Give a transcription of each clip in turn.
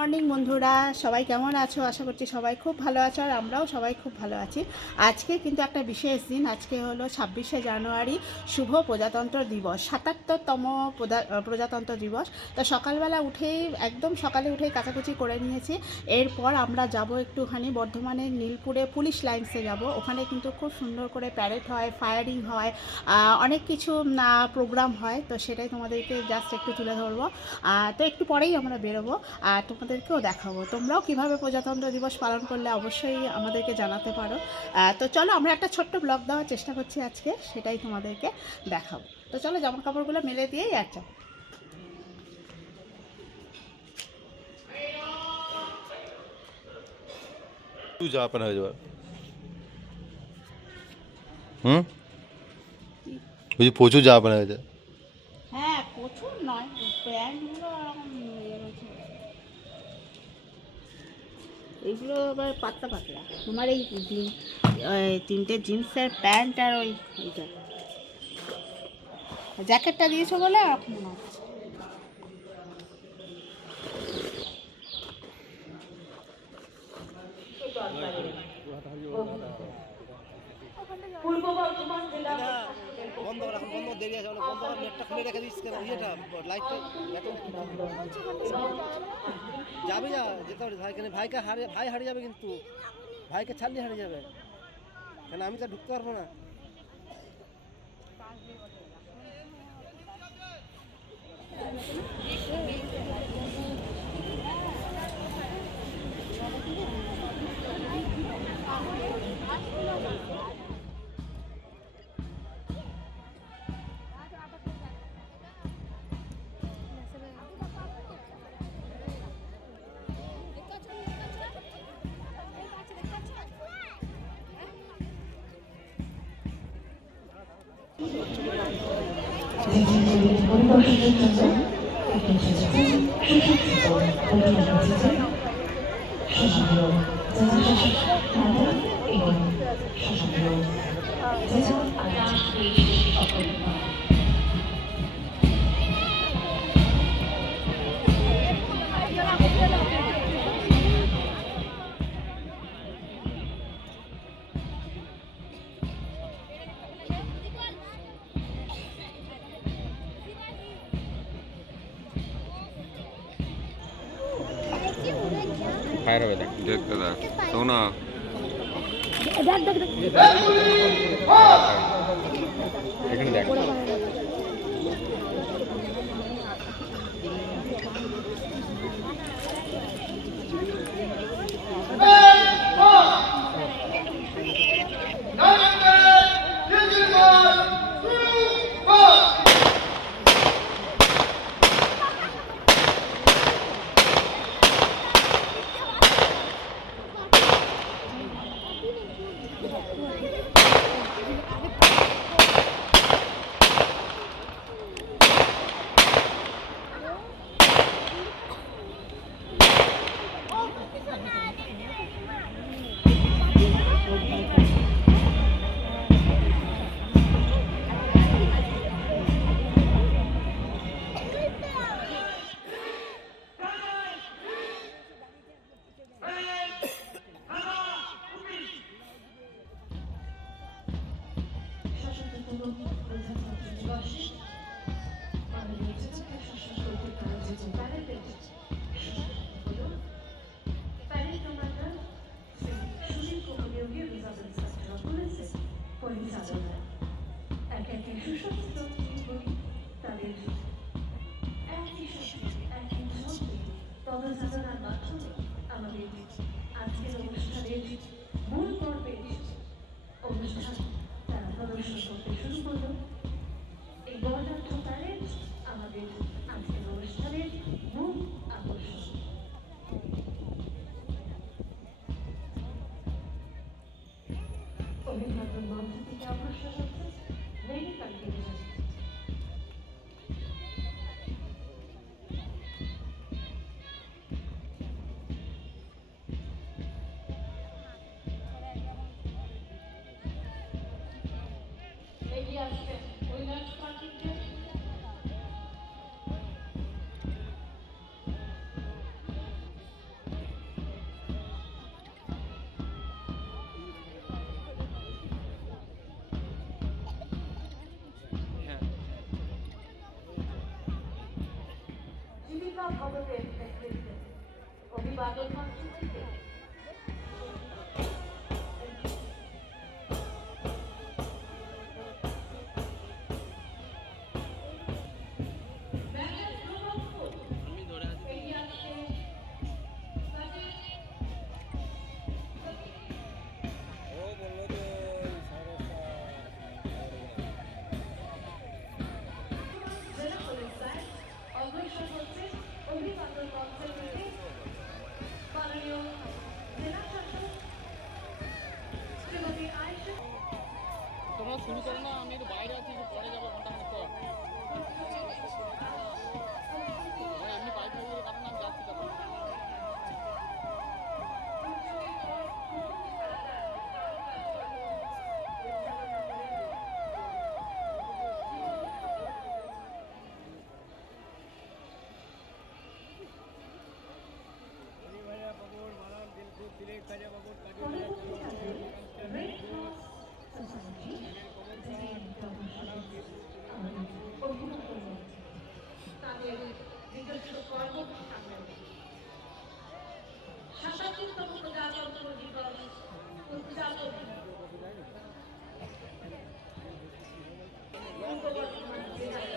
Morning বন্ধুরা, সবাই কেমন আছো? আশা করছি সবাই খুব ভালো আছো, আর আমরাও সবাই খুব ভালো আছি। আজকে কিন্তু একটা বিশেষ দিন। আজকে হলো 26শে জানুয়ারি, শুভ প্রজাতন্ত্র দিবস, 77তম প্রজাতন্ত্র দিবস। তো সকালবেলা উঠেই, একদম সকালে উঠেই কাচাকুচি করে নিয়েছি। এরপর আমরা যাব একটুখানি বর্ধমানের নীলপুরে পুলিশ লাইন্সে যাব। ওখানে কিন্তু খুব সুন্দর করে প্যারেড হয়, ফায়ারিং হয়, অনেক কিছু প্রোগ্রাম হয়। তো সেটাই তোমাদেরকে জাস্ট একটু তুলে ধরবো। তো একটু পরেই আমরা বেরোবো, আর তোমাদেরকেও দেখাবো তোমরাও কিভাবে প্রজাতন্ত্র দিবস পালন করলে অবশ্যই আমাদেরকে জানাতে পারো। তো চলো, আমরা একটা ছোট্ট ব্লগ দেওয়ার চেষ্টা করছি আজকে, সেটাই তোমাদেরকে দেখাবো। তো চলো, জামা কাপড়গুলো মেলে দিয়েই আর যাও। যা পান হয়ে যাবে। বুঝি প্রচুর যা পান হয়ে যায়। হ্যাঁ, প্রচুর নয়, প্যান্টগুলো এইগুলো আবার পাতলা পাতলা। তোমার এই তিনটে জিন্সের প্যান্ট আর ওই এইটা জ্যাকেটটা দিয়েছো বলে এখন মনে হচ্ছে। পূর্ব বর্ধমান জেলা বন্ধ কর, এখন বন্ধ, দেরি আছে, বন্ধ কর, নেটটা খুলে রেখে দিস কেন? ইয়েটা লাইটটা এখন যাবি, যা যেতে হবে ভাইকে, ভাইকে হারিয়ে, ভাই হারিয়ে যাবে, কিন্তু ভাইকে ছাড়লে হারিয়ে যাবে, কেন আমি তো ঢুকতে পারবো না। ফায়ার হবে, দেখ দেখতে দেখ শোনা এখানে দেখ। আমাদের আজকের অনুষ্ঠানের মূল পর্বে অনুষ্ঠান তারা প্রদর্শন করতে শুরু করল। এই বর্ণাঢ্য প্যারেড আমাদের আজকের অনুষ্ঠানের মূল আকর্ষণ। অভিনন্দন মঞ্চ থেকে অগ্রসর হচ্ছে মেডিকেল ডিভিশন। এগিয়ে আসবেন প্রতিজ্ঞা ভবতে অভিবাদন মঞ্চ হইতে অগ্রসর হচ্ছে অভিবাদন মঞ্চের দিকে মাননীয় জেলা শাসক শ্রীমতী আয়েশা। তোমরা শুরু করো না, আমি একটু বাইরে আছি, একটু পরে যাবো ঘন্টাখানেক পর। এমনি পাইপ লাগিয়ে কারণ আমি যাচ্ছি তখন। তাদের নিজস্ব কর্মকে সামনে রেখে ৭৭তম প্রজাতন্ত্র দিবস উদযাপন পূর্ববর্ধমান জেলায়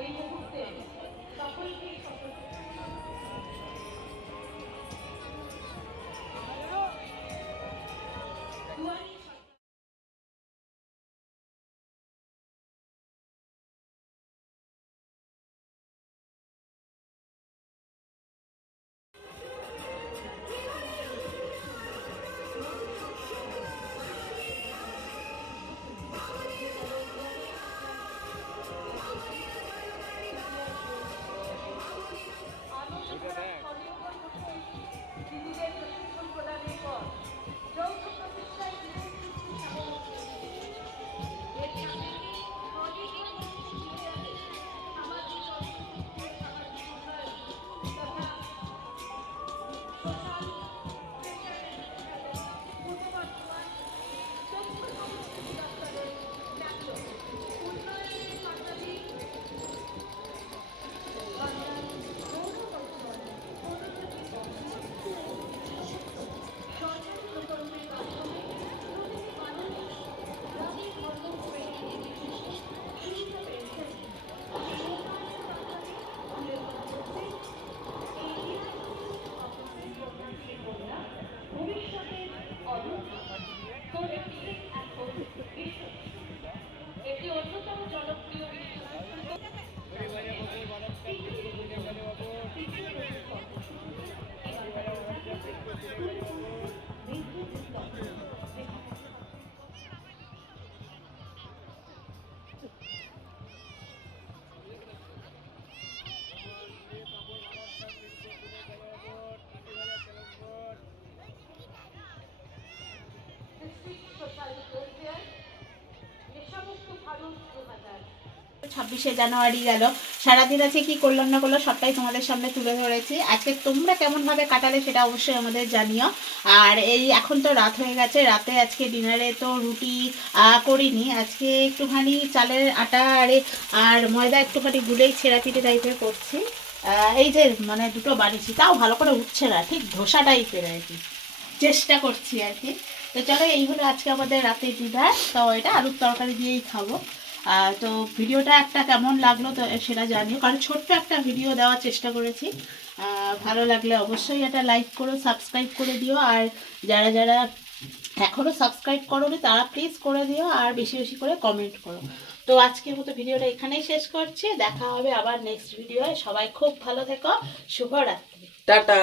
এই মুহূর্তে সকলকে দিদিদের প্রশিক্ষণ প্রদানের পর যৌথ প্রচেষ্টায় এর সাথে সামাজিক সামাজিক উন্নয়ন তথা সোশ্যাল পূর্ব বর্ধমান তথ্য সংস্কৃতি দপ্তরের জাতীয় উন্নয়নের পাশাপাশি সরকারি প্রকল্পের মাধ্যমে প্রতিটি মানুষ জাতি ধর্ম শ্রেণী নির্বিশেষে সুবিধা পেয়েছেন। ভবিষ্যতের অবস্থা এখন বিশ্ব একটি অন্যতম জনপ্রিয় সোশ্যাল ওয়েলফেয়ার নেশামুক্ত ভারত 2000। 26শে জানুয়ারি গেল, সারাদিন আছে কি করলাম না করলো সবটাই তোমাদের সামনে তুলে ধরেছি। আজকে তোমরা কেমনভাবে কাটালে সেটা অবশ্যই আমাদের জানিও। আর এই এখন তো রাত হয়ে গেছে, রাতে আজকে ডিনারে তো রুটি করিনি, আজকে একটুখানি চালের আটা আর ময়দা একটুখানি গুলেই ছেঁড়া পিঠে টাইপের করছি। এই যে মানে দুটো বানিয়েছি, তাও ভালো করে উঠছে না, ঠিক ধোসা টাইপের আর কি, চেষ্টা করছি আর কি। তো চলো, এই হলো আজকে আমাদের রাতের ডিনার। তো এটা আলুর তরকারি দিয়েই খাবো। তো ভিডিওটা একটা কেমন লাগলো তো সেটা জানিও, কারণ ছোট্ট একটা ভিডিও দেওয়ার চেষ্টা করেছি। ভালো লাগলে অবশ্যই এটা লাইক করো, সাবস্ক্রাইব করে দিও। আর যারা যারা এখনও সাবস্ক্রাইব করোনি তারা প্লিজ করে দিও, আর বেশি বেশি করে কমেন্ট করো। তো আজকের মতো ভিডিওটা এখানেই শেষ করছি, দেখা হবে আবার নেক্সট ভিডিওয়। সবাই খুব ভালো থেকো, শুভরাত্রি, টাটা।